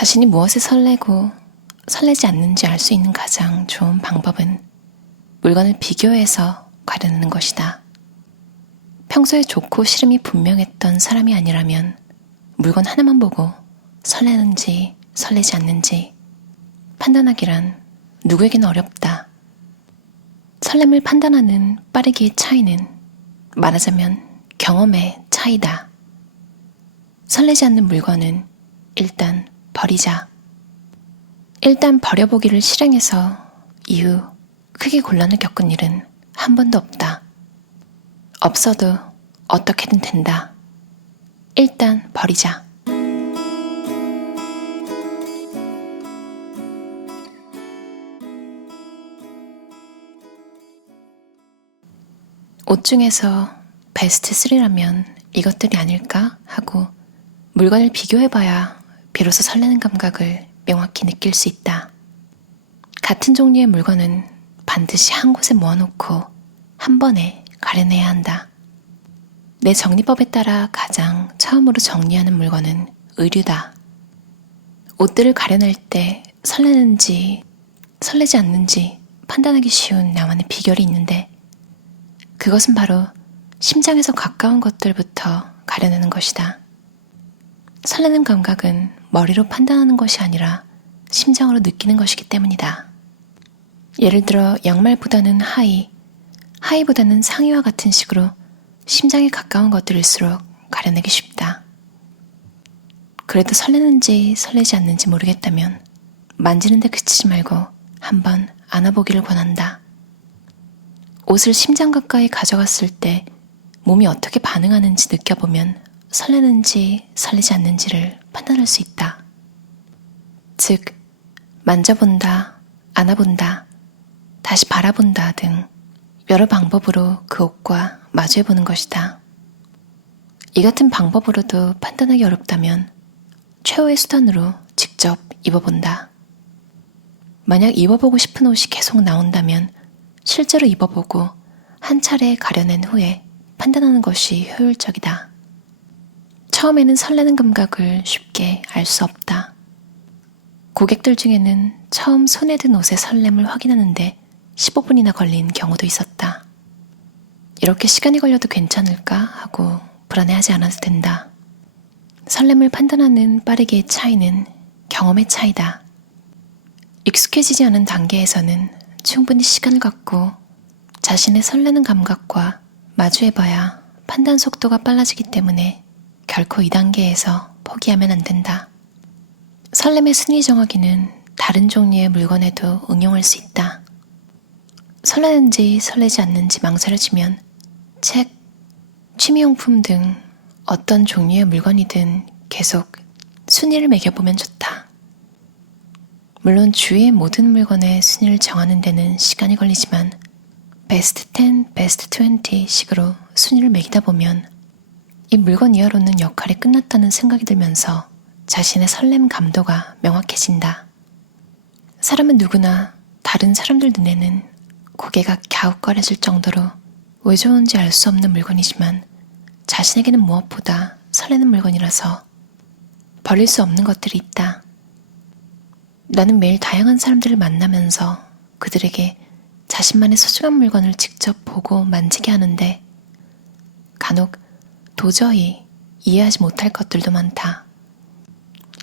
자신이 무엇에 설레고 설레지 않는지 알 수 있는 가장 좋은 방법은 물건을 비교해서 가려내는 것이다. 평소에 좋고 싫음이 분명했던 사람이 아니라면 물건 하나만 보고 설레는지 설레지 않는지 판단하기란 누구에게나 어렵다. 설렘을 판단하는 빠르기의 차이는 말하자면 경험의 차이다. 설레지 않는 물건은 일단 버리자. 일단 버려보기를 실행해서 이후 크게 곤란을 겪은 일은 한 번도 없다. 없어도 어떻게든 된다. 일단 버리자. 옷 중에서 베스트 3라면 이것들이 아닐까 하고 물건을 비교해봐야 비로소 설레는 감각을 명확히 느낄 수 있다. 같은 종류의 물건은 반드시 한 곳에 모아놓고 한 번에 가려내야 한다. 내 정리법에 따라 가장 처음으로 정리하는 물건은 의류다. 옷들을 가려낼 때 설레는지 설레지 않는지 판단하기 쉬운 나만의 비결이 있는데 그것은 바로 심장에서 가까운 것들부터 가려내는 것이다. 설레는 감각은 머리로 판단하는 것이 아니라 심장으로 느끼는 것이기 때문이다. 예를 들어 양말보다는 하의보다는 상의와 같은 식으로 심장에 가까운 것들일수록 가려내기 쉽다. 그래도 설레는지 설레지 않는지 모르겠다면 만지는 데 그치지 말고 한번 안아보기를 권한다. 옷을 심장 가까이 가져갔을 때 몸이 어떻게 반응하는지 느껴보면 설레는지 설레지 않는지를 판단할 수 있다. 즉, 만져본다, 안아본다, 다시 바라본다 등 여러 방법으로 그 옷과 마주해보는 것이다. 이 같은 방법으로도 판단하기 어렵다면 최후의 수단으로 직접 입어본다. 만약 입어보고 싶은 옷이 계속 나온다면 실제로 입어보고 한 차례 가려낸 후에 판단하는 것이 효율적이다. 처음에는 설레는 감각을 쉽게 알 수 없다. 고객들 중에는 처음 손에 든 옷의 설렘을 확인하는데 15분이나 걸린 경우도 있었다. 이렇게 시간이 걸려도 괜찮을까 하고 불안해하지 않아도 된다. 설렘을 판단하는 빠르기의 차이는 경험의 차이다. 익숙해지지 않은 단계에서는 충분히 시간을 갖고 자신의 설레는 감각과 마주해봐야 판단 속도가 빨라지기 때문에 결코 2단계에서 포기하면 안 된다. 설렘의 순위 정하기는 다른 종류의 물건에도 응용할 수 있다. 설레는지 설레지 않는지 망설여지면 책, 취미용품 등 어떤 종류의 물건이든 계속 순위를 매겨보면 좋다. 물론 주위의 모든 물건의 순위를 정하는 데는 시간이 걸리지만 베스트 10, 베스트 20 식으로 순위를 매기다 보면 이 물건 이하로는 역할이 끝났다는 생각이 들면서 자신의 설렘 감도가 명확해진다. 사람은 누구나 다른 사람들 눈에는 고개가 갸웃거려질 정도로 왜 좋은지 알 수 없는 물건이지만 자신에게는 무엇보다 설레는 물건이라서 버릴 수 없는 것들이 있다. 나는 매일 다양한 사람들을 만나면서 그들에게 자신만의 소중한 물건을 직접 보고 만지게 하는데 간혹 도저히 이해하지 못할 것들도 많다.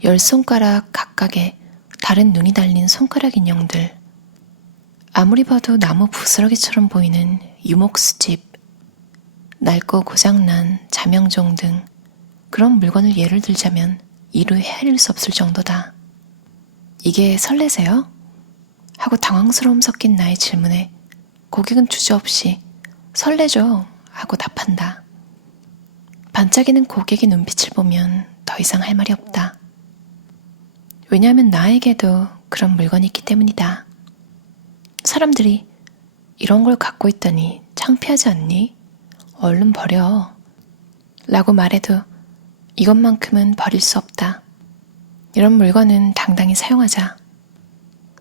10손가락 각각에 다른 눈이 달린 손가락 인형들, 아무리 봐도 나무 부스러기처럼 보이는 유목수집, 낡고 고장난 자명종 등 그런 물건을 예를 들자면 이루 헤아릴 수 없을 정도다. 이게 설레세요? 하고 당황스러움 섞인 나의 질문에 고객은 주저없이 설레죠 하고 답한다. 반짝이는 고객의 눈빛을 보면 더 이상 할 말이 없다. 왜냐하면 나에게도 그런 물건이 있기 때문이다. 사람들이 이런 걸 갖고 있다니 창피하지 않니? 얼른 버려. 라고 말해도 이것만큼은 버릴 수 없다. 이런 물건은 당당히 사용하자.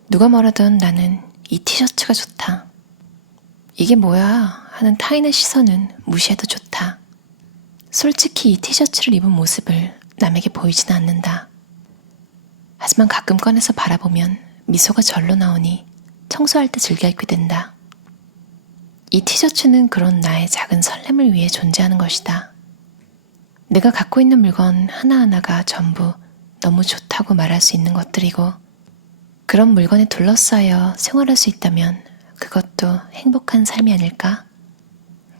누가 뭐라던 나는 이 티셔츠가 좋다. 이게 뭐야 하는 타인의 시선은 무시해도 좋다. 솔직히 이 티셔츠를 입은 모습을 남에게 보이지는 않는다. 하지만 가끔 꺼내서 바라보면 미소가 절로 나오니 청소할 때 즐겨 입게 된다. 이 티셔츠는 그런 나의 작은 설렘을 위해 존재하는 것이다. 내가 갖고 있는 물건 하나하나가 전부 너무 좋다고 말할 수 있는 것들이고, 그런 물건에 둘러싸여 생활할 수 있다면 그것도 행복한 삶이 아닐까?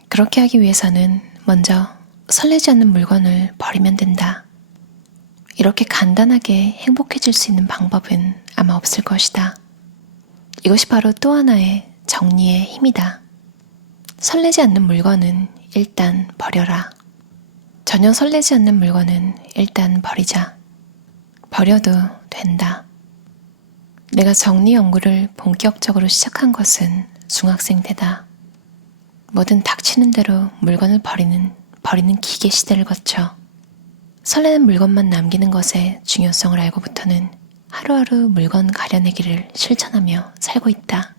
그렇게 하기 위해서는 먼저 설레지 않는 물건을 버리면 된다. 이렇게 간단하게 행복해질 수 있는 방법은 아마 없을 것이다. 이것이 바로 또 하나의 정리의 힘이다. 설레지 않는 물건은 일단 버려라. 전혀 설레지 않는 물건은 일단 버리자. 버려도 된다. 내가 정리 연구를 본격적으로 시작한 것은 중학생 때다. 뭐든 닥치는 대로 물건을 버리는 기계 시대를 거쳐 설레는 물건만 남기는 것의 중요성을 알고부터는 하루하루 물건 가려내기를 실천하며 살고 있다.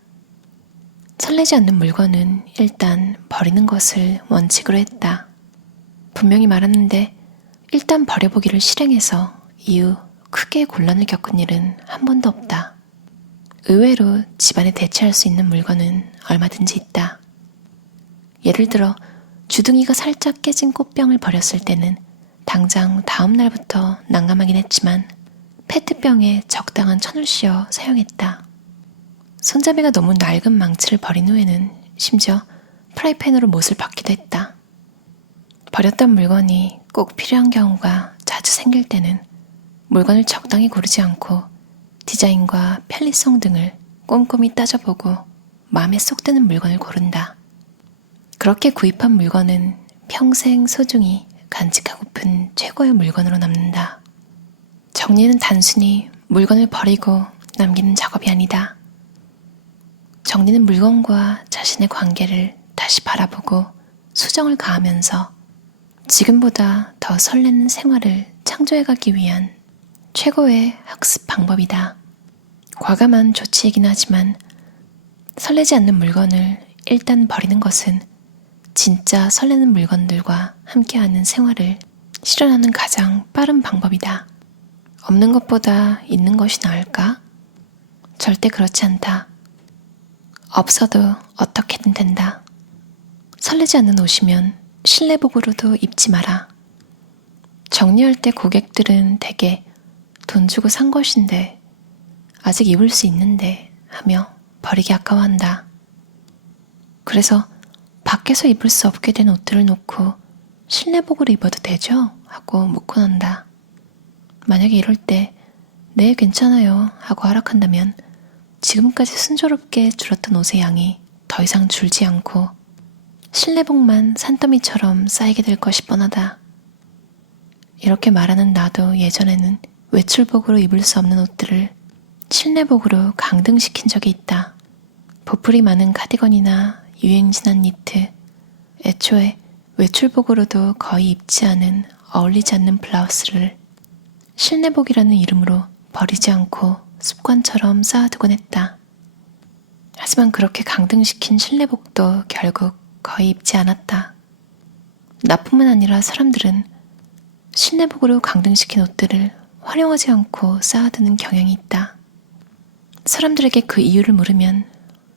설레지 않는 물건은 일단 버리는 것을 원칙으로 했다. 분명히 말하는데 일단 버려보기를 실행해서 이후 크게 곤란을 겪은 일은 한 번도 없다. 의외로 집안에 대체할 수 있는 물건은 얼마든지 있다. 예를 들어 주둥이가 살짝 깨진 꽃병을 버렸을 때는 당장 다음 날부터 난감하긴 했지만 페트병에 적당한 천을 씌워 사용했다. 손잡이가 너무 낡은 망치를 버린 후에는 심지어 프라이팬으로 못을 박기도 했다. 버렸던 물건이 꼭 필요한 경우가 자주 생길 때는 물건을 적당히 고르지 않고 디자인과 편리성 등을 꼼꼼히 따져보고 마음에 쏙 드는 물건을 고른다. 그렇게 구입한 물건은 평생 소중히 간직하고픈 최고의 물건으로 남는다. 정리는 단순히 물건을 버리고 남기는 작업이 아니다. 정리는 물건과 자신의 관계를 다시 바라보고 수정을 가하면서 지금보다 더 설레는 생활을 창조해가기 위한 최고의 학습 방법이다. 과감한 조치이긴 하지만 설레지 않는 물건을 일단 버리는 것은 진짜 설레는 물건들과 함께하는 생활을 실현하는 가장 빠른 방법이다. 없는 것보다 있는 것이 나을까? 절대 그렇지 않다. 없어도 어떻게든 된다. 설레지 않는 옷이면 실내복으로도 입지 마라. 정리할 때 고객들은 대개 돈 주고 산 것인데 아직 입을 수 있는데 하며 버리기 아까워한다. 그래서 밖에서 입을 수 없게 된 옷들을 놓고 실내복으로 입어도 되죠? 하고 묻곤 한다. 만약에 이럴 때 네 괜찮아요 하고 허락한다면 지금까지 순조롭게 줄었던 옷의 양이 더 이상 줄지 않고 실내복만 산더미처럼 쌓이게 될 것이 뻔하다. 이렇게 말하는 나도 예전에는 외출복으로 입을 수 없는 옷들을 실내복으로 강등시킨 적이 있다. 보풀이 많은 카디건이나 유행진한 니트, 애초에 외출복으로도 거의 입지 않은 어울리지 않는 블라우스를 실내복이라는 이름으로 버리지 않고 습관처럼 쌓아두곤 했다. 하지만 그렇게 강등시킨 실내복도 결국 거의 입지 않았다. 나뿐만 아니라 사람들은 실내복으로 강등시킨 옷들을 활용하지 않고 쌓아두는 경향이 있다. 사람들에게 그 이유를 물으면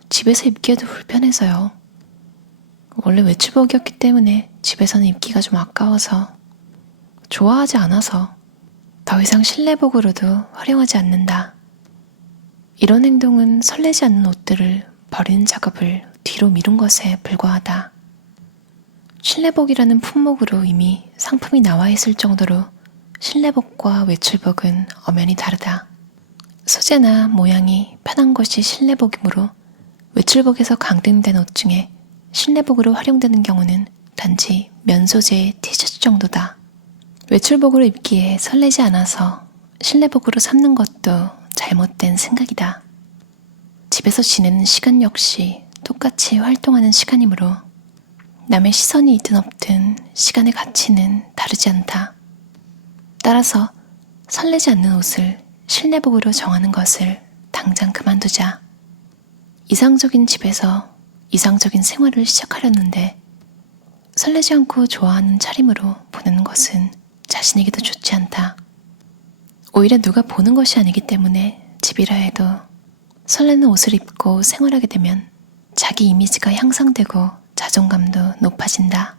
집에서 입기에도 불편해서요. 원래 외출복이었기 때문에 집에서는 입기가 좀 아까워서, 좋아하지 않아서 더 이상 실내복으로도 활용하지 않는다. 이런 행동은 설레지 않는 옷들을 버리는 작업을 뒤로 미룬 것에 불과하다. 실내복이라는 품목으로 이미 상품이 나와 있을 정도로 실내복과 외출복은 엄연히 다르다. 소재나 모양이 편한 것이 실내복이므로 외출복에서 강등된 옷 중에 실내복으로 활용되는 경우는 단지 면 소재의 티셔츠 정도다. 외출복으로 입기에 설레지 않아서 실내복으로 삼는 것도 잘못된 생각이다. 집에서 지내는 시간 역시 똑같이 활동하는 시간이므로 남의 시선이 있든 없든 시간의 가치는 다르지 않다. 따라서 설레지 않는 옷을 실내복으로 정하는 것을 당장 그만두자. 이상적인 집에서 이상적인 생활을 시작하려는데 설레지 않고 좋아하는 차림으로 보내는 것은 자신에게도 좋지 않다. 오히려 누가 보는 것이 아니기 때문에 집이라 해도 설레는 옷을 입고 생활하게 되면 자기 이미지가 향상되고 자존감도 높아진다.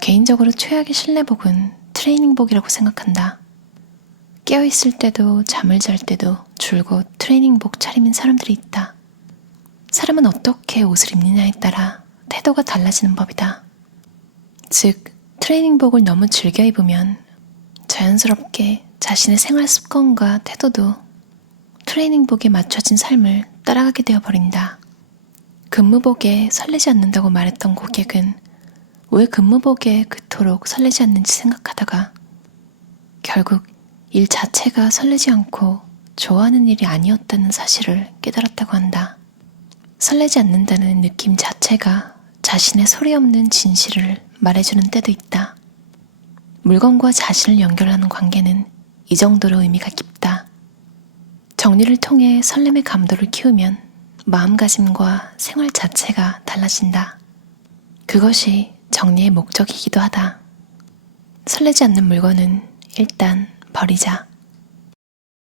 개인적으로 최악의 실내복은 트레이닝복이라고 생각한다. 깨어있을 때도 잠을 잘 때도 줄곧 트레이닝복 차림인 사람들이 있다. 사람은 어떻게 옷을 입느냐에 따라 태도가 달라지는 법이다. 즉, 트레이닝복을 너무 즐겨 입으면 자연스럽게 자신의 생활 습관과 태도도 트레이닝복에 맞춰진 삶을 따라가게 되어버린다. 근무복에 설레지 않는다고 말했던 고객은 왜 근무복에 그토록 설레지 않는지 생각하다가 결국 일 자체가 설레지 않고 좋아하는 일이 아니었다는 사실을 깨달았다고 한다. 설레지 않는다는 느낌 자체가 자신의 소리 없는 진실을 말해주는 때도 있다. 물건과 자신을 연결하는 관계는 이 정도로 의미가 깊다. 정리를 통해 설렘의 감도를 키우면 마음가짐과 생활 자체가 달라진다. 그것이 정리의 목적이기도 하다. 설레지 않는 물건은 일단 버리자.